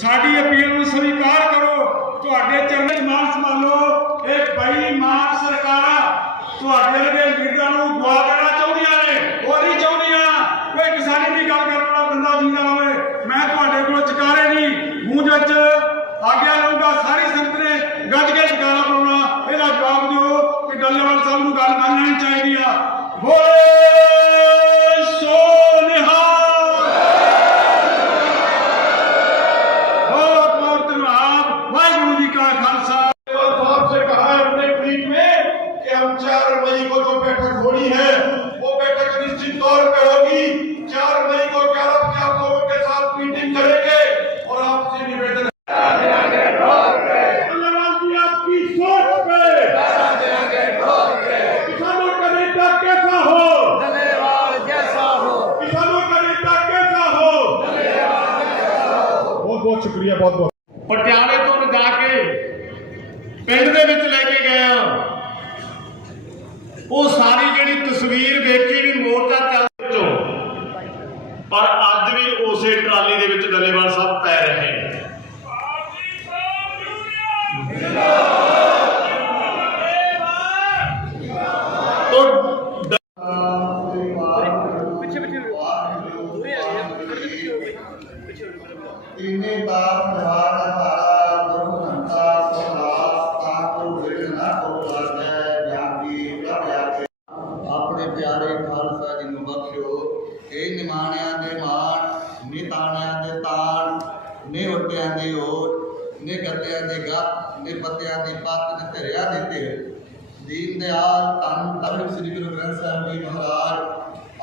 ਸਾਡੀ ਅਪੀਲ ਨੂੰ ਸਵੀਕਾਰ ਕਰੋ। ਤੁਹਾਡੇ ਚਰਨਾਂ 'ਚ ਮਾਨ ਸੰਭਾਲੋ ਇਹ ਬੇਈਮਾਨ ਸਰਕਾਰਾਂ ਤੁਹਾਡੇ ਵਰਗੇ ਲੀਡਰਾਂ ਨੂੰ ਗਵਾ ਦੇਣਾ ਚਾਹੁੰਦੀਆਂ ਨੇ। ਉਹ ਨਹੀਂ ਚਾਹੁੰਦੀਆਂ ਕੋਈ ਕਿਸਾਨੀ ਦੀ ਗੱਲ ਕਰਨ ਵਾਲਾ ਬੰਦਾ ਜੀਂਦਾ ਹੋਵੇ ਮੈਂ ਤੁਹਾਡੇ ਕੋਲ ਚਕਾਰੇ ਨਹੀਂ। ਮੂੰਹ ਵਿੱਚ ਆਗਿਆ ਲਊਗਾ। ਸਾਰੀ ਸੰਗਤ ਨੇ ਗੱਜ ਕੇ ਚਕਾਰਾ ਪਾਉਣਾ। ਇਹਦਾ ਜਵਾਬ ਦਿਓ ਕਿ ਡੱਲੇਵਾਲ ਸਾਹਿਬ ਨੂੰ ਗੱਲ ਮੰਨ ਚਾਹੀਦੀ ਆ। ਬੋਲੇ! कि हम चार मई को जो बैठक होनी है वो बैठक निश्चित तौर पे होगी चार मई को ग्यारह बजे आप लोगों के साथ मीटिंग करेंगे और आपसे निवेदन है धन्यवाद जी आपकी सोच पे किसानों का नेता कैसा हो किसानों का नेता कैसा हो बहुत बहुत शुक्रिया बहुत बहुत ਪਟਿਆਲੇ ਤੋਂ ਲਿਜਾ ਕੇ ਪਿੰਡ ਦੇ ਵਿੱਚ ਲੈ ਕੇ ਗਏ ਆ ਉਹ ਸਾਰੀ ਜਿਹੜੀ ਤਸਵੀਰ ਵੇਖੀ ਵੀ ਮੋਰਚਾ ਚੱਲ ਵਿੱਚੋਂ। ਪਰ ਅੱਜ ਵੀ ਉਸੇ ਟਰਾਲੀ ਦੇ ਵਿੱਚ ਡੱਲੇਵਾਲ ਸਾਹਿਬ ਪੈ ਰਹੇ ਨੇ। ਤੋਂ ਡ- ਤਿੰਨੇ ਤਾਪ ਪਿਆਰੇ ਖਾਲਸਾ ਜੀ ਨੂੰ ਬਖਸ਼ੋ ਇਹ ਨਿਮਾਣਿਆਂ ਦੇ ਮਾਣ ਨਿਤਾਣਿਆਂ ਦੇ ਤਾਣ, ਨੇ ਉੱਟਿਆਂ ਦੇ ਓਟ, ਨੇ ਗੱਤਿਆਂ ਦੇ ਗੱਤ ਨੇ ਪੱਤਿਆਂ ਦੀ ਪੱਤ, ਨੇ ਧਰਿਆ ਦਿੱਤੇ ਦੀਨ ਦਿਆਲ ਧੰਨ ਧੰਨ ਸ੍ਰੀ ਗੁਰੂ ਗ੍ਰੰਥ ਸਾਹਿਬ ਜੀ ਮਹਾਰਾਜ।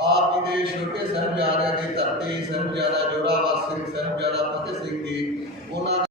ਆਪ ਜੀ ਦੇ ਛੋਟੇ ਸਾਹਿਬਜ਼ਾਦਿਆਂ ਦੀ ਧਰਤੀ ਸਾਹਿਬਜ਼ਾਦਾ ਜੋਰਾਵਰ ਸਿੰਘ ਸਾਹਿਬਜ਼ਾਦਾ ਫਤਿਹ ਸਿੰਘ ਜੀ, ਉਹਨਾਂ